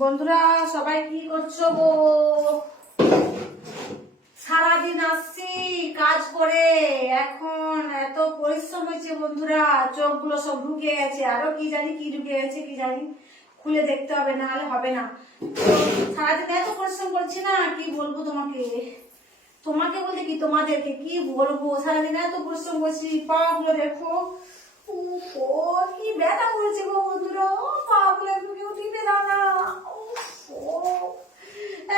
বন্ধুরা, সবাই কি করছ গো? সারাদিন আসছি কাজ করে। এখন এত পরিশ্রম হয়েছে বন্ধুরা, চোখগুলো সব ঢুকে গেছে। আরও কি জানি, কি ঢুকে গেছে, কি জানি, খুলে দেখতে হবে না হলে হবে না। সারাদিন এত পরিশ্রম করছি না কি বলব তোমাকে? তোমাকে বলতে কি, তোমাদেরকে কি বলব? সারাদিন এত পরিশ্রম করছি পা গুলো দেখো। ও কি ব্যথা করেছে গো বন্ধুরা। ও পা গুলো টিপে দাও না। ও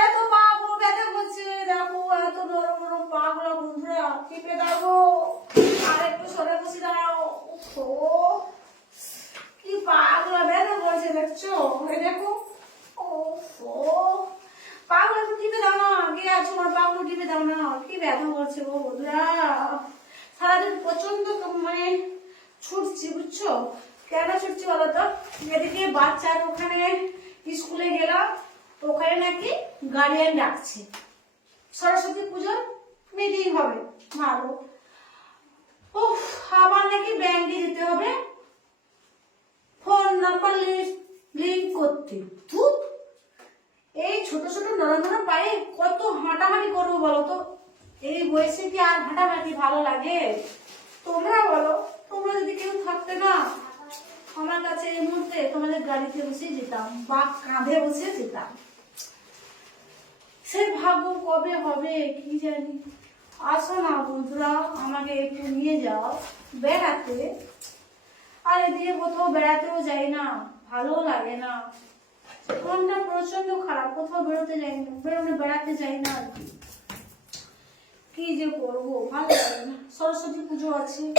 এত পা গুলো ব্যথা করছে। দেখো, এত নরম নরম পা গুলো বন্ধুরা, টিপে দাও আর একটু সরে বসে দাও ও কি পা গুলো ব্যথা করছে, দেখছ? এই দেখো। ও পাগুলো একটু টিপে দাও কে আছো? আমার টিপে দাও কি ব্যথা করছে গো বন্ধুরা। সারাদিন প্রচণ্ড মানে ছুটছি, বুঝছ? কেন ছুটছি বলো তো? এদিকে বাচ্চার ওখানে স্কুলে গেলাম ওখানে নাকি গার্ডিয়ান ডাকছে। সরস্বতী পুজোর মিটিং হবে ভালো আবার নাকি ব্যাংকে যেতে হবে। ফোন নাম্বার লিঙ্ক করতে। এই ছোট ছোট নরম পায়ে কত হাঁটাহাঁটি করব বলো তো? এই বয়সে কি আর হাঁটাহাঁটি ভালো লাগে? তোমরা বলো। তোমরা যদি কেউ থাকতে না, আমার কাছে এই মুহূর্তে তোমাদের গাড়িতে বসে যেতাম, বা কাঁধে বসে যেতাম। সে ভাগ্য কবে হবে কি জানি। আসো না বন্ধুরা, আমাকে একটু নিয়ে যাও বেড়াতে। আর এদিকে কোথাও বেড়াতেও যাই না ভালো লাগে না। মনটা প্রচণ্ড খারাপ, কোথাও বেরোতে যাই না বেরোনে বেড়াতে যাই না আর কি। কি যে করব? ভালো লাগে না। সরস্বতী পুজো আছে।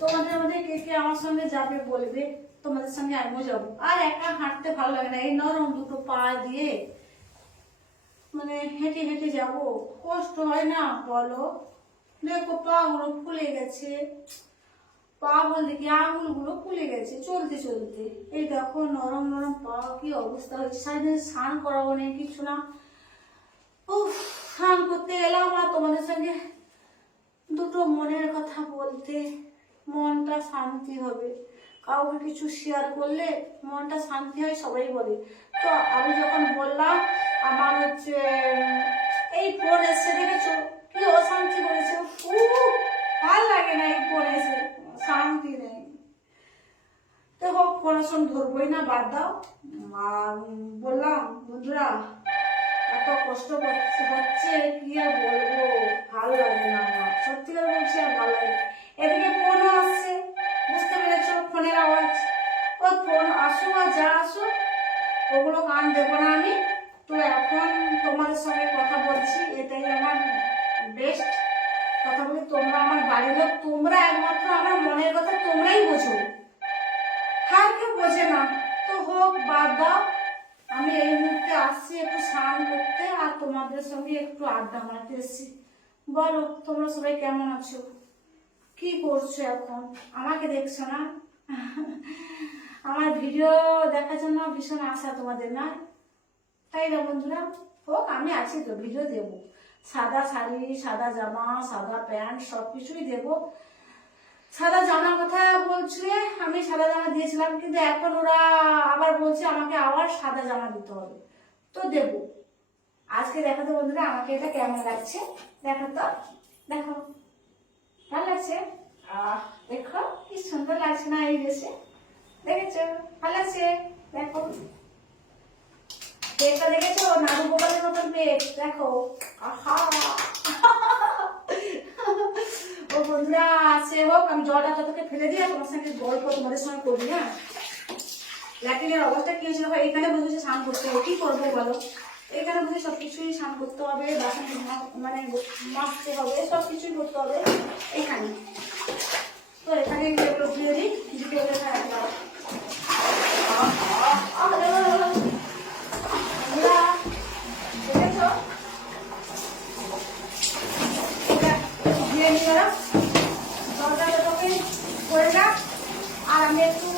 তোমাদের আমাদের কে কে আমার সঙ্গে যাবে বলবে? তোমাদের সঙ্গে আমিও যাব। আর একা হাঁটতে ভালো লাগে না। এই নরম দুটো পা দিয়ে মানে হেঁটে হেঁটে যাব। কষ্ট হয় না বলো? দেখো পা গুলো ফুলে গেছে। পা বলতে কি আঙুলগুলো ফুলে গেছে চলতে চলতে। এই দেখো নরম নরম পা, কি অবস্থা। হয়েছে সারাদিন স্নান করাবো নেই, কিছু না। উফ। স্নান করতে এলাম আর তোমাদের সঙ্গে দুটো মনের কথা বলতে মনটা শান্তি হবে। কাউকে কিছু শেয়ার করলে মনটা শান্তি হয়, সবাই বলে। তো আমি যখন বললাম, আমার হচ্ছে, এই ফোন এসে দেখেছ? কি অশান্তি করেছে? ভালো লাগে না এই ফোন এসে, শান্তি নেই। ফোনের সঙ্গে ধরবোই না, বাদ দাও। আর বললাম, বন্ধুরা কষ্ট করছে, হচ্ছে কি আর বলব? ভালো লাগে না আমার। সত্যি করে বলছি আর ভালো লাগে এদিকে ফোনও আসছে, বুঝতে পেরেছ? ফোনের আওয়াজ। ও ফোন আসুক আর যা আসুক ওগুলো কান দেবো না আমি। তো এখন তোমাদের সঙ্গে কথা বলছি, এটাই আমার বেস্ট কথা বলি, তোমরা আমার বাড়ির লোক, তোমরা একমাত্র আমার মনের কথা তোমরাই বোঝো। আর কেউ বোঝে না। তো হোক, বাদ দাও। আমি এই মুহূর্তে আসছি একটু স্নান করতে আর তোমাদের সঙ্গে একটু আড্ডা মারতে এসেছি। বলো, তোমরা সবাই কেমন আছো? কি করছ এখন? আমাকে দেখছ না? আমার ভিডিও দেখার জন্য ভীষণ আশা তোমাদের, না? তাই না বন্ধুরা? হোক, আমি আছি তো, ভিডিও দেবো। সাদা শাড়ি, সাদা জামা, সাদা প্যান্ট সব কিছুই দেবো। সাদা জামার কথা বলছিলে আমি সাদা জামা দিয়েছিলাম, কিন্তু এখন ওরা আবার বলছে আমাকে আবার সাদা জামা দিতে হবে। তো দেব। আজকে দেখো তো বন্ধুরা, আমাকে এটা কেমন লাগছে? দেখো তো। দেখো। ভালো লাগছে? দেখো, কি সুন্দর লাগছে না এই ড্রেসে দেখেছ? ভালো লাগছে? দেখো। পেটটা দেখেছ? নাড়ু গোপালের মতন পেট দেখো। আহা! ও বন্ধুরা সে হোক, আমি জলটা তোকে ফেলে দিয়ে তোমার সঙ্গে গল্প তোমাদের সঙ্গে করি হ্যাঁ? ল্যাট্রিনের অবস্থা কি হয়েছিল? ভাই, এখানে বুঝেছে স্নান করতে হবে, কি করব বলো? এখানে বুঝে সব কিছুই স্নান করতে হবে, বাসন মানে মাজতে হবে সব কিছুই করতে হবে, এখানে। তো এখানে এগুলো ধুয়ে দিই জুতো এখানে রাখলাম আহ, আহ, আহ, আহ, বন্ধুরা, দেখেছ? এটা ধুয়ে নিয়ে গেলাম। দরজাটা তোকে করে রাখ। আর আমি একটু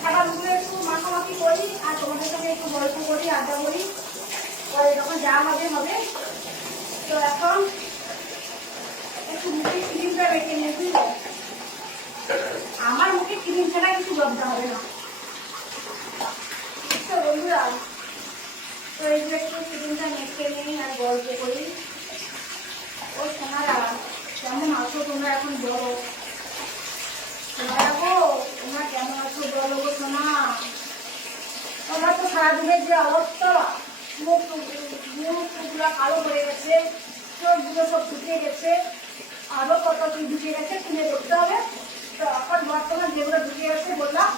খাবার মুখে একটু মাখামাখি করি আর তোমাদের সঙ্গে একটু গল্প করি আড্ডা করি পরে যখন যা হবে হবে তো এখন একটু মুখে ক্রিমটা রেখে নিয়ে বুঝলে আমার মুখে ক্রিম ছাড়া কিছু গন্ধ হবে না তো বন্ধুরা তো এই যে একটু ক্রিমটা মেখে নিই আর গল্প করি ও সোনারা কেমন আছো তোমরা এখন বলো সোনারা গো তোমরা কেমন আছো বলো গো সোনা তোমরা যে কালো গেছে চোখগুলো সব ঢুকে গেছে, আরও কত কি ঢুকে গেছে হবে। তো ঢুকে বললাম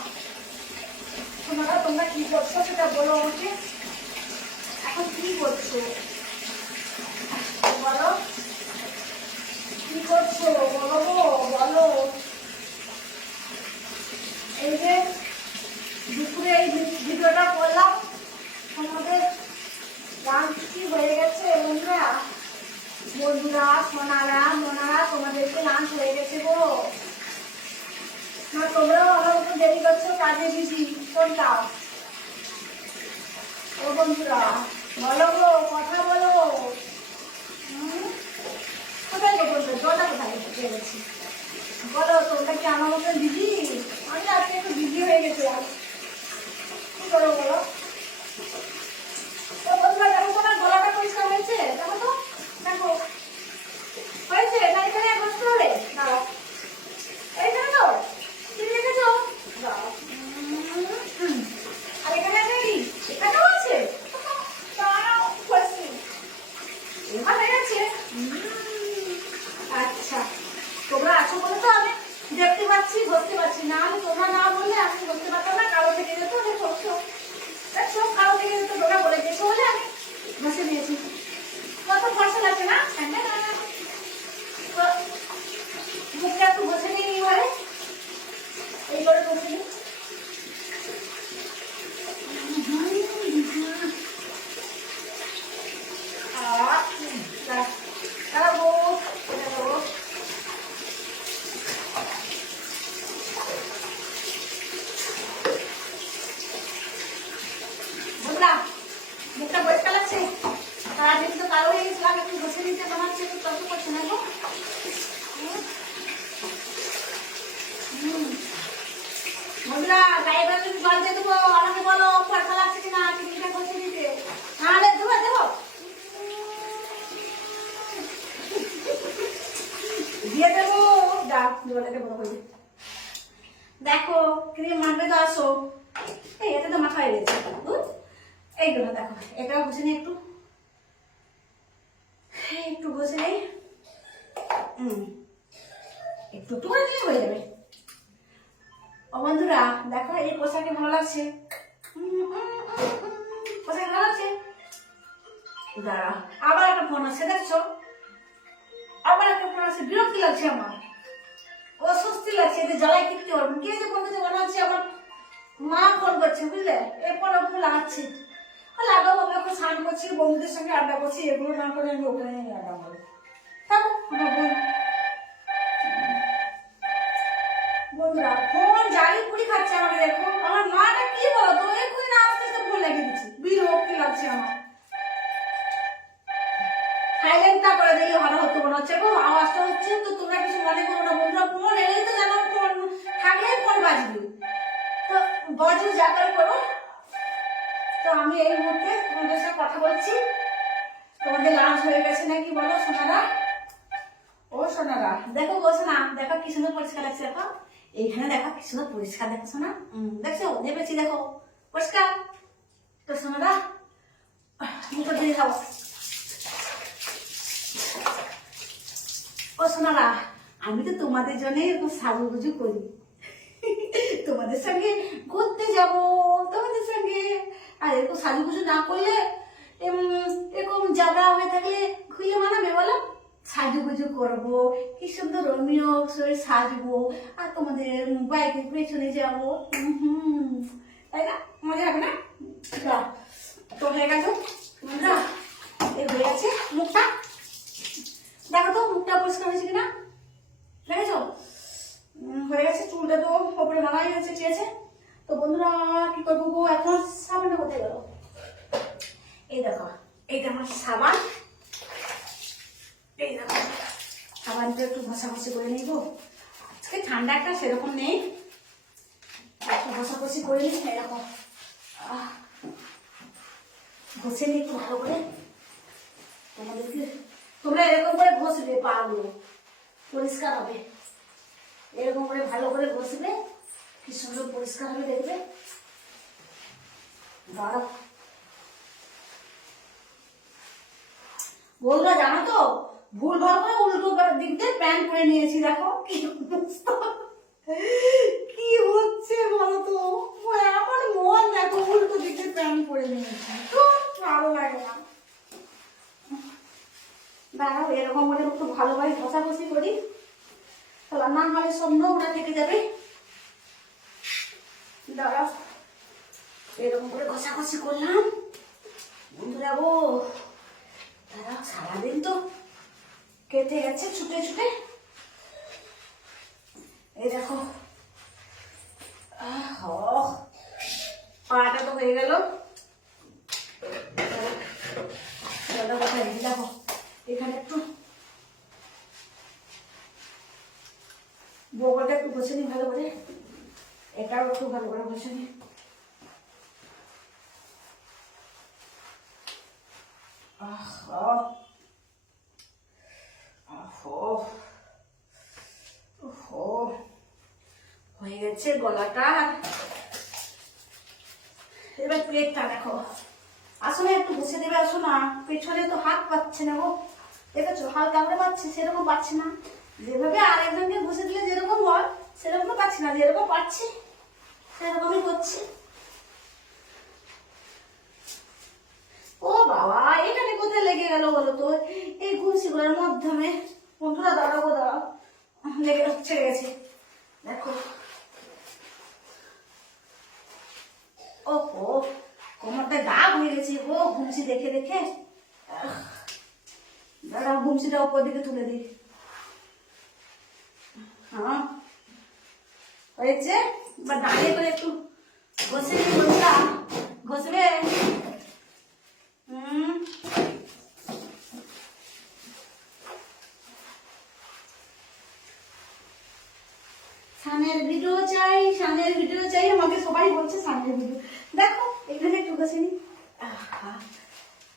তোমরা করছ সেটা বলো এখন করছ? বলো। করছ? বলো বলো। এই যে দুপুরে এই ভিডিওটা করলাম আমাদের লাঞ্চ কি হয়ে গেছে? বন্ধুরা বন্ধুরা, সোনারা, মোনারা তোমাদেরকে লাঞ্চ হয়ে গেছে গো। না, তোমরাও আমার মতো দেরি করছ? কাজে বিজি কোনটা ও বন্ধুরা, বলো গো, কথা বলো? কোথায় গো বলছো জলটা কোথায়? গেছি। বলো, তোমরা কি আমার মতন দিদি আমি আজকে একটু বিজি হয়ে গেছি আর কি করো বলো ও বন্ধুরা দেখো তোমার গলাটা পরিষ্কার হয়েছে? দেখো তো দেখো। হয়েছে? না এখানে বসতে হবে দাঁড়াও। এইখানে তো তুমি দেখেছ? উম, আচ্ছা। তোমরা আছো বলে আমি দেখতে পাচ্ছি ধরতে পারছি না। আমি তোমরা না বললে আমি ধরতে পারতাম না। কারও থেকে যেত দেখো দেখছ কারও থেকে যেত তোমরা বলে দিয়েছ বলে আমি বসে দিয়েছি। ফসল না তো মুখটা একটু বসে নিই এইভাবে এই করে বসে নিই আহ, দাঁড়া, দাঁড়াবো, দাঁড়াবো। বুঝলাম মুখটা পরিষ্কার লাগছে সারাদিন তো কালো হয়ে গেছিলাম একটু বসে নিতে মনে হচ্ছে একটু কষ্ট করছে না গো হুম। হুম। দিয়ে দেবো বলো লাগছে দিয়ে দেবো। ডাক দেখো ক্রিম মাখবে তো আসো। এই, এতে তো মাথা হয়ে গেছে বুঝ এইগুলো দেখো, এটাও বুঝে নিই একটু। একটু বসে নেই। হুম, একটু একটু হয়ে যাবে। ও বন্ধুরা, দেখো এই পোশাকে ভালো লাগছে? পোশাকে ভালো লাগছে? দাঁড়া, আবার একটা ফোন আছে দেখছ? আবার একটা ফোন আছে বিরক্তি লাগছে আমার। অস্বস্তি লাগছে এতে জ্বালায় কিনতে পারব কে যে ফোন মনে হচ্ছে আমার মা ফোন করছে, বুঝলে? এরপর ওখানে লাগাচ্ছে লাগাবো, আমি এখন স্নান করছি, বন্ধুদের সঙ্গে আড্ডা করছি, এগুলো না করে আমি ওখানে আড্ডা করব থাকো ও সোনারা দেখো গো সোনা দেখো কি সুন্দর পরিষ্কার লাগছে দেখো। এইখানে দেখো কি সুন্দর পরিষ্কার দেখো সোনা দেখছ? দেখো। পরিষ্কার। তো সোনারা মুখে দিয়ে ও সোনারা আমি তো তোমাদের জন্য এরকম সাজুগুজু করি। তোমাদের সঙ্গে ঘুরতে যাব তোমাদের সঙ্গে। আর এরকম সাজুগুজু না করলে এরকম জাবরা হয়ে থাকলে খুলে মানাবে বলো? সাজুগুজু করব, কি সুন্দর রমিও শরীর সাজবো, আর তোমাদের বাইকের পেছনে যাব। হুম তাই না? মজা হবে না? তো হয়ে গেল। এ হয়ে গেছে মুখটা। দেখো তো, মুখটা পরিষ্কার হয়েছে কিনা দেখেছ উম, হয়ে গেছে চুলটা তো ওপরে মালাই হয়েছে ঠিক আছে তো বন্ধুরা কি করব গো এখন সাবানটা কোথায় গেল এই দেখো এইটা আমার সাবান এই দেখো সাবানটা একটু ঘষাঘষি করে নিব ঠান্ডাটা সেরকম নেই। একটু করে আহ, ঘষে নিই একটু ভালো করে। তোমরা এরকম করে ঘষবে পাগুলো পরিষ্কার হবে। এরকম করে ভালো করে ঘষবে কি সুন্দর পরিষ্কার হবে দেখবে। বন্ধুরা জানো তো? ভুল ভালো করে উল্টো দিক দিয়ে প্যান্ট করে নিয়েছি দেখো। কি অবস্থা। কি হচ্ছে বলো তো আমার মন দেখো উল্টো দিক দিয়ে প্যান্ট পরে নিয়েছি ভালো লাগে না। দাঁড়াও, এরকম করে একটু ভালোভাবে ঘষাঘষি করি। তাহলে না হলে সব নোংরা থেকে যাবে। দাঁড়াও, এরকম করে ঘষাঘষি করলাম। বন্ধুরা ও দাঁড়াও, সারাদিন তো কেটে গেছে ছুটে ছুটে। এই দেখো। পাটা তো হয়ে গেল। দেখো, এখানে একটু বগলটা একটু বসে নি ভালো করে। এটাও একটু ভালো করে বসে নি আহ আহ আহো ওহো গেছে গলাটা। এবার প্লেটটা দেখো। আসলে একটু বসে দেবে, আসো না। পেছনে তো হাত পাচ্ছে না গো। দেখেছ? হালকা করে পাচ্ছে, সেরকম পাচ্ছি না। যেভাবে আরেকজনকে বসে দিলে যেরকম হয় সেরকম পাচ্ছি না। যেরকম পাচ্ছি, সেরকমই করছি ও বাবা, এখানে কোথায় লেগে গেল বলো তো? এই ঘুষিগুলোর মাধ্যমে। বন্ধুরা দাঁড়াবো দাঁড়াও। লেগে ছেড়ে গেছে। দেখো। ওহো, কোমরটা দাগ হয়ে গেছে। ও ঘুমসি দেখে দেখে। দাঁড়াও ঘুমসিটা ওপর দিকে তুলে দিই। হ্যাঁ হয়েছে? বা দাঁড়িয়ে করে একটু ঘষে ঘষবে হুম সানের ভিডিও চাই সামনের ভিডিও চাই, আমাকে সবাই বলছে সামনের ভিডিও। দেখো, এখানে একটু ঘষে নি।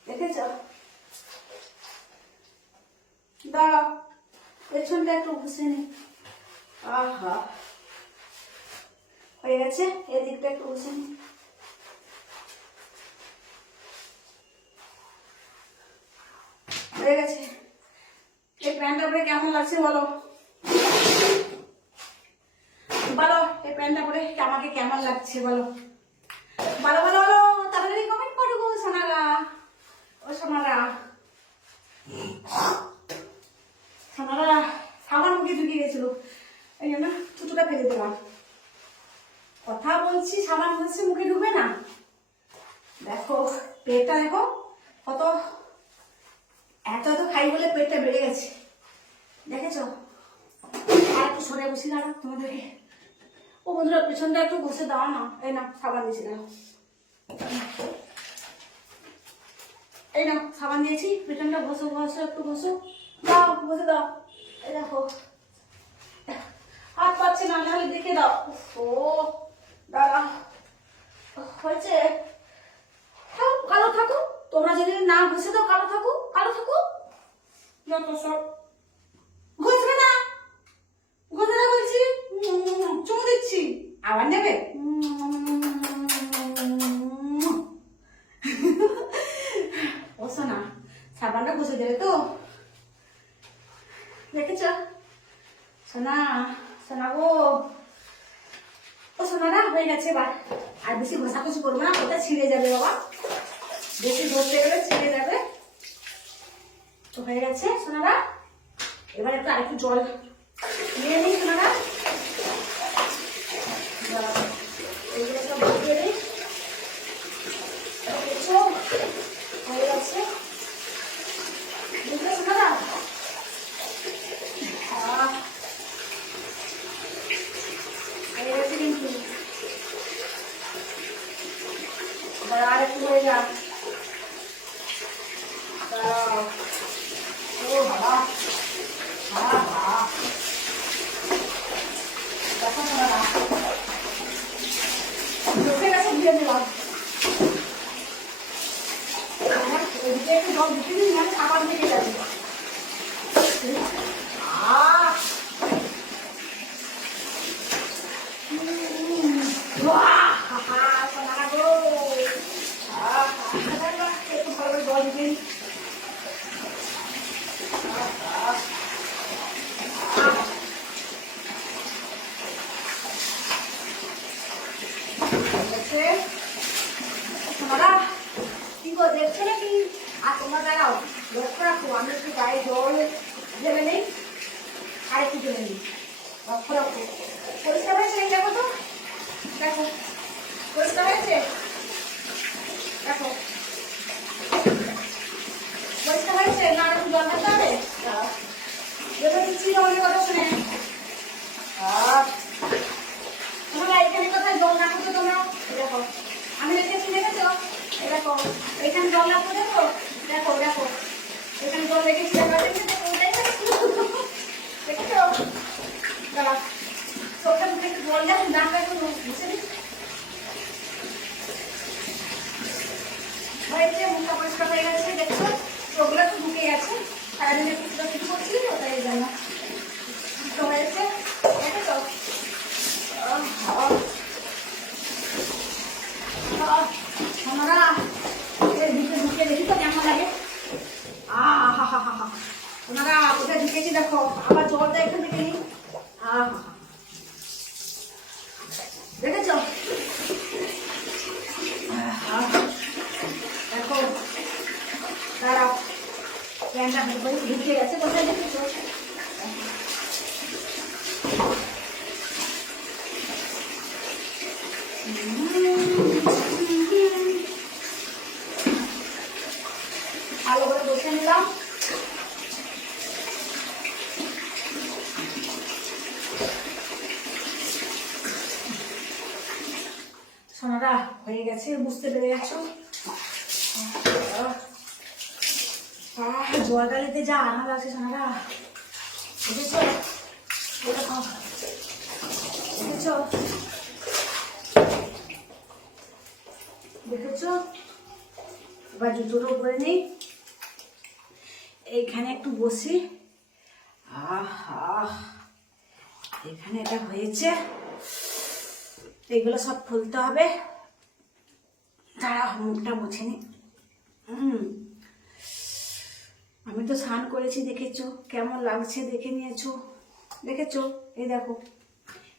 দেখেছ? দাঁড়াও, পেছনটা একটু ঘষে নি। আহা, হয়ে গেছে? এদিকটা একটু ঘষে নি। হয়ে গেছে। এই প্যান্টটা পরে কেমন লাগছে বলো বলো এই প্যান্টটা পরে আমাকে কেমন লাগছে বলো? ভালো ভালো বলো তাড়াতাড়ি কমেন্ট করো গো, সোনারা। ও সোনারা। সোনারা, সাবান মুখে ঢুকে গেছিল। এই জন্য ছুটুটা ফেলে দিলাম। কথা বলছি, সাবান হচ্ছে মুখে ঢুকবে না? দেখো, পেটটা দেখো, কত, এত এত খাই বলে পেটটা বেড়ে গেছে। দেখেছ? আর একটু সরে বসি দাঁড়া তোমাদেরকে। ও বন্ধুরা, পেছনটা একটু বসে দাও না। এই না সাবান দিয়েছি, দাও। এই না সাবান দিয়েছি, পেছনটা বসো বসো, একটু বসো। দাও, বসে দাও। এই দেখো। হাত পাচ্ছে না নাহলে দেখে দাও। ও দাঁড়া হয়েছে? কালো থাকো। তোমরা যদি না ঘষে দাও, কালো থাকো কালো থাকো। যত সব। ঘষবে না। ঘষে না। চুমু দিচ্ছি আবার নেবে ও সোনা সাবানটা ঘষে দেবে তো দেখেছ সোনা সোনা গো ও সোনারা হয়ে গেছে এবার আর বেশি ঘষাঘষি করব না ওটা ছিঁড়ে যাবে বাবা বেশি ধরতে গেলে ছিঁড়ে যাবে তো হয়ে গেছে সোনারা এবার একটু আরেকটু জল নিয়ে নিই সোনারা দাঁড়াও, এইগুলো সব বসিয়ে দিই দেখেছ? হয়ে গেছে বুঝলে সোনারা আহ, হয়ে গেছে কিন্তু এবার আর একটু হয়ে যাক দাঁড়াও। ও বাবা বাবা দেখো সোনারা চোখে গেছে দিয়ে দিলাম ওকে একটু জল দিতে দিন মানে আবার থেকে যাবে আহ উম, বাহ, হা, হা, সোনারা গো। আহ, একটু ভালো করে দেখছে? তোমরা কি নাকি? আর তোমরা দাঁড়াও, লক্ষ্য রাখো, আমি গায়ে জল ঢেলে নেই, আর একটু ঢেলে নিই। লক্ষ্য রাখো। পরিষ্কার হয়েছে দেখো তো? দেখো। পরিষ্কার হয়েছে? দেখো। পরিষ্কার হয়েছে, না একটু জল ঢালতে হবে। যেটা দিচ্ছি আমাদের কথা শুনে। তোমরা এখানে কোথায় জল রাখো তো তোমরা? দেখো, আমি রেখেছি দেখেছ? দেখো, এখানে জল রাখো দেখো দেখো দেখো, এখানে জল রেখেছি দেখো, দেখেছ? দেখেছ? দাঁড়া চোখটা মুখে একটু জল দেখো নাকটা একটু মুছে দিচ্ছি হয়েছে মুখটা পরিষ্কার হয়ে গেছে দেখছ চোখগুলো তো ঢুকে গেছে সারাদিনে একটু কিছু করছিলি জন্য তো হয়েছে দেখি তো কেমন লাগে। আহা ওনারা কোথায় দেখো। আবার জলটা এখান থেকে নিই আহা দেখেছ আহা। দেখো দাঁড়াও প্যান্টটা ঢুকিয়ে গেছে কোথায় দেখেছ ভালো করে বসে নিলাম। সোনারা, হয়ে গেছে, বুঝতে পেরে গেছো? জল গালিতে যা আরাম লাগছে সোনারা। বুঝেছ এরকম দেখেছ দেখেছ এবার জুতোটা উপরে নেই। এইখানে একটু বসি। আহ, এখানে এটা হয়েছে। এগুলো সব খুলতে হবে। তারা মুখটা মুছে নি। আমি তো স্নান করেছি, দেখেছ? কেমন লাগছে দেখে নিয়েছো? দেখেছ? এই দেখো।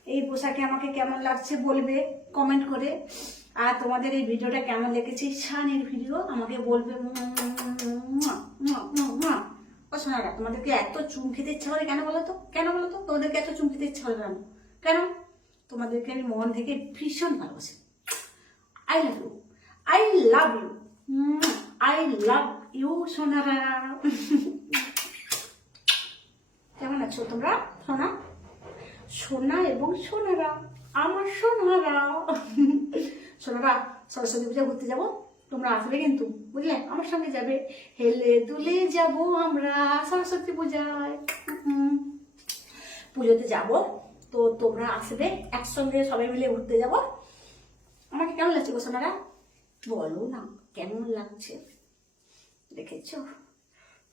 এই পোশাকে আমাকে কেমন লাগছে বলবে কমেন্ট করে। আর তোমাদের এই ভিডিওটা কেমন লেগেছে শানের ভিডিও? আমাকে বলবে ও তোমাদেরকে এত চুম খেতে ইচ্ছা করে কেন বলো তো? কেন বলো তো? তোমাদেরকে এত চুম খেতে ইচ্ছা করে কেন? কেন? তোমাদেরকে আমি মন থেকে ভীষণ ভালোবাসি। I love you I love you I love you Sonara. কেমন আছো তোমরা? সোনা? সোনা এবং সোনারা। আমার সোনারা। সোনারা সরস্বতী পূজা ঘুরতে যাব, তোমরা আসবে কিন্তু, বুঝলে? আমার সঙ্গে যাবে। হেলে দুলে যাব আমরা সরস্বতী পূজায়। পুজোতে যাব, তো তোমরা আসবে, একসঙ্গে সবাই মিলে ঘুরতে যাব। আমাকে কেমন লাগছে গো সোনারা? বলো না, কেমন লাগছে? দেখেছ?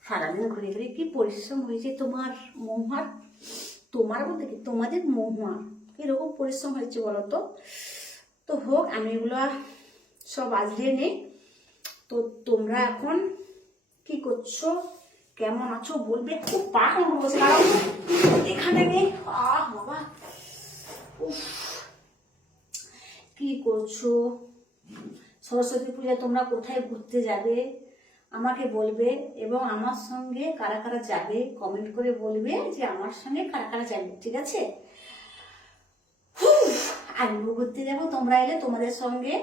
সারাদিন ঘুরে ঘুরে কি পরিশ্রম হয়েছে তোমার মহুয়ার? তোমার বলতে কি? তোমাদের মহুয়া এরকম পরিশ্রম হয়েছে বলো তো? তো হোক, আমি এগুলো সব আজকে নেই। তো তোমরা এখন কি করছ? কেমন আছো বলবে? খুব পা কেমন বসে এখানে নেই আহ, বাবা। কি করছ? সরস্বতী পূজা তোমরা কোথায় ঘুরতে যাবে? আমাকে বলবে এবং আমার সঙ্গে কারা কারা যাবে? কমেন্ট করে বলবে যে আমার সঙ্গে কারা কারা যাবে, ঠিক আছে? আমিও ঘুরতে যাব, তোমরা এলে তোমাদের সঙ্গে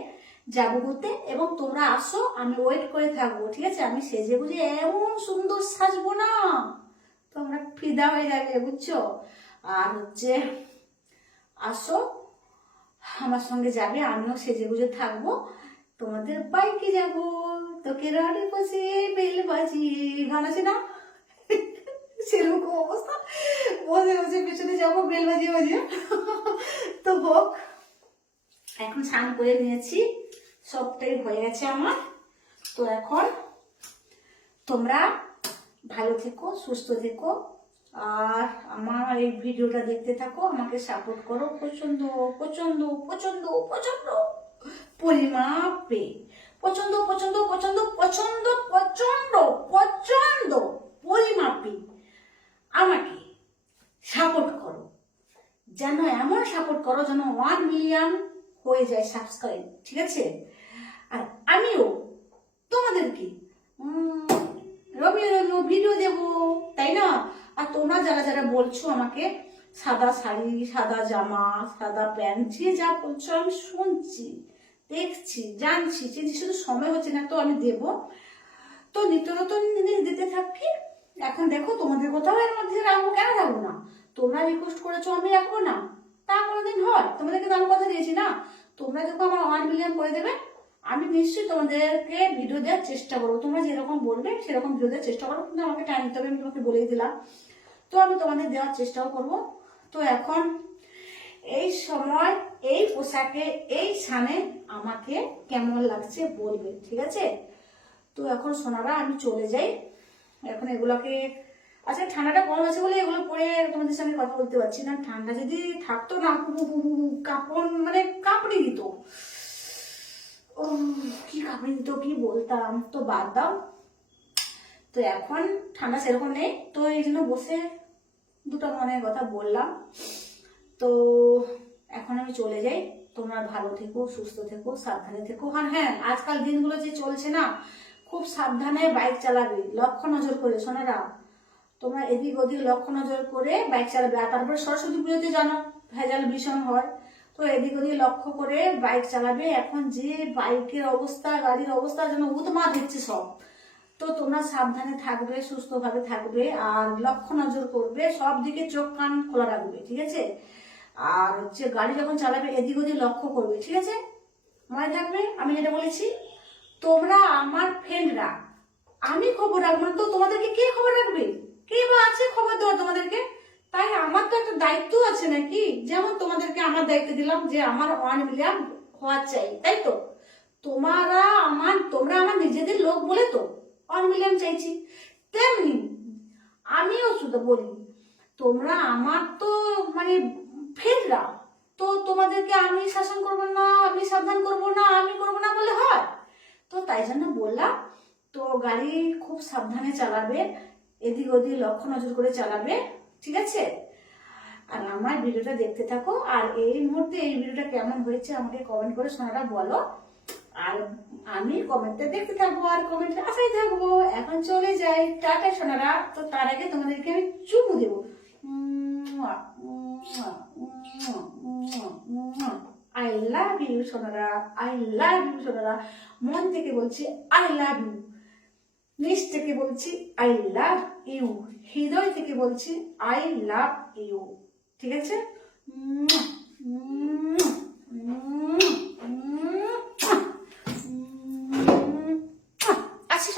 যাব ঘুরতে এবং তোমরা আসো, আমি ওয়েট করে থাকব, ঠিক আছে? আমি সেজে গুজে এমন সুন্দর সাজবো না। তোমরা ফিদা হয়ে যাবে, বুঝছ? আর হচ্ছে, আসো, আমার সঙ্গে যাবে, আমিও সেজে গুজে থাকব, তোমাদের বাইকে যাব। তোকে রাড়ি বসে বেল বাজিয়ে গান আছে না? সেরকম অবস্থা। বসে বসে পেছনে যাব, বেল বাজিয়ে বাজিয়ে। তো হোক, এখন স্নান করে নিয়েছি, সবটাই হয়ে গেছে আমার। তো এখন তোমরা ভালো থেকো, সুস্থ থেকো, আর আমার এই ভিডিওটা দেখতে থাকো, আমাকে সাপোর্ট করো প্রচণ্ড প্রচণ্ড প্রচণ্ড প্রচণ্ড পরিমাপে। প্রচণ্ড প্রচণ্ড প্রচণ্ড প্রচণ্ড প্রচণ্ড প্রচণ্ড পরিমাপে আমাকে সাপোর্ট করো। যেন এমন সাপোর্ট করো যেন ওয়ান মিলিয়ন হয়ে যায় সাবস্ক্রাইব ঠিক আছে? আর আমিও তোমাদেরকে রবি রবি ভিডিও দেব, তাই না? আর তোমরা যারা যারা বলছো আমাকে, সাদা শাড়ি, সাদা জামা, সাদা প্যান্ট, যে যা বলছো আমি শুনছি, দেখছি, জানছি যে শুধু সময় হচ্ছে না তো আমি দেব। তো নিত্য নতুন জিনিস দিতে থাকি, এখন দেখো তোমাদের কোথাও এর মধ্যে রাখব, কেন রাখব না? তোমরা রিকোয়েস্ট করেছ, আমি রাখব না। তা কোনোদিন হয়? তোমাদেরকে তো আমি কথা দিয়েছি না? তোমরা যখন আমার ওয়ান মিলিয়ন করে দেবে, আমি নিশ্চয়ই তোমাদেরকে ভিডিও দেওয়ার চেষ্টা করব। তোমরা যেরকম বলবে, সেরকম ভিডিও দেওয়ার চেষ্টা করো কিন্তু আমাকে টাইম দিতে হবে, আমি তোমাকে বলেই দিলাম। তো আমি তোমাদের দেওয়ার চেষ্টাও করব। তো এখন এই সময়, এই পোশাকে, এই সানে আমাকে কেমন লাগছে বলবে, ঠিক আছে? তো এখন সোনারা, আমি চলে যাই। এখন এগুলোকে আচ্ছা ঠান্ডাটা কম আছে বলে এগুলো পরে তোমাদের সঙ্গে কথা বলতে পারছি না। ঠান্ডা যদি থাকতো না কাপড় মানে কাপড়ি দিত। ও কি কাপড়ি দিত, কি বলতাম? তো বাদ দাও। তো এখন ঠান্ডা সেরকম নেই। তো এই জন্য বসে দুটো মনের কথা বললাম। তো এখন আমি চলে যাই। তোমরা ভালো থেকো, সুস্থ থেকো, সাবধানে থেকো। আর হ্যাঁ আজকাল দিনগুলো যে চলছে না, খুব সাবধানে বাইক চালাবে। লক্ষ্য নজর করে শোনারা তোমরা এদিক ওদিক লক্ষ্য নজর করে বাইক চালাবে। আর তারপরে সরস্বতী পুজোতে জানো, ভেজাল ভীষণ হয়। তো এদিক ওদিক লক্ষ্য করে বাইক চালাবে। এখন যে বাইকের অবস্থা, গাড়ির অবস্থা যেন উৎমাদ হচ্ছে সব। তো তোমরা সাবধানে থাকবে, সুস্থভাবে থাকবে আর লক্ষ্য নজর করবে, সব দিকে চোখ কান খোলা রাখবে, ঠিক আছে? আর হচ্ছে গাড়ি যখন চালাবে, এদিক ওদিক লক্ষ্য করবে, ঠিক আছে? মনে থাকবে? আমি যেটা বলেছি, তোমরা আমার ফ্রেন্ডরা আমি খবর রাখব তো তোমাদেরকে কে খবর রাখবে? কে বা আছে খবর দেওয়া তোমাদেরকে? তাই আমার তো একটা দায়িত্ব আছে নাকি? যেমন তোমাদেরকে আমার দায়িত্ব দিলাম যে আমার ওয়ান মিলিয়ন হওয়া চাই, তাই তো? তোমরা আমার তোমরা আমার নিজেদের লোক বলে তো ওয়ান মিলিয়ন চাইছি। তেমনি আমিও শুধু বলি, তোমরা আমার তো মানে ফেররা। তো তোমাদেরকে আমি শাসন করব না, আমি সাবধান করব না, আমি করব না বলে হয়? তো তাই জন্য বললাম, তো গাড়ি খুব সাবধানে চালাবে। এদিক ওদিক লক্ষ্য নজর করে চালাবে, ঠিক আছে? আর আমার ভিডিওটা দেখতে থাকো, আর এই মুহূর্তে এই ভিডিওটা কেমন হয়েছে আমাকে কমেন্ট করে শোনাটা বলো। আর আমি কমেন্টটা দেখতে থাকব, আর কমেন্টে আশাই থাকব। এখন চলে যাই টাটা সোনারা। তো তার আগে তোমাদেরকে আমি চুমু দেবো। আই লাভ ইউ সোনারা। আই লাভ ইউ সোনারা। মন থেকে বলছি আই লাভ ইউ নিচ থেকে বলছি আই লাভ ইউ হৃদয় থেকে বলছি আই লাভ ইউ ঠিক আছে? আচ্ছা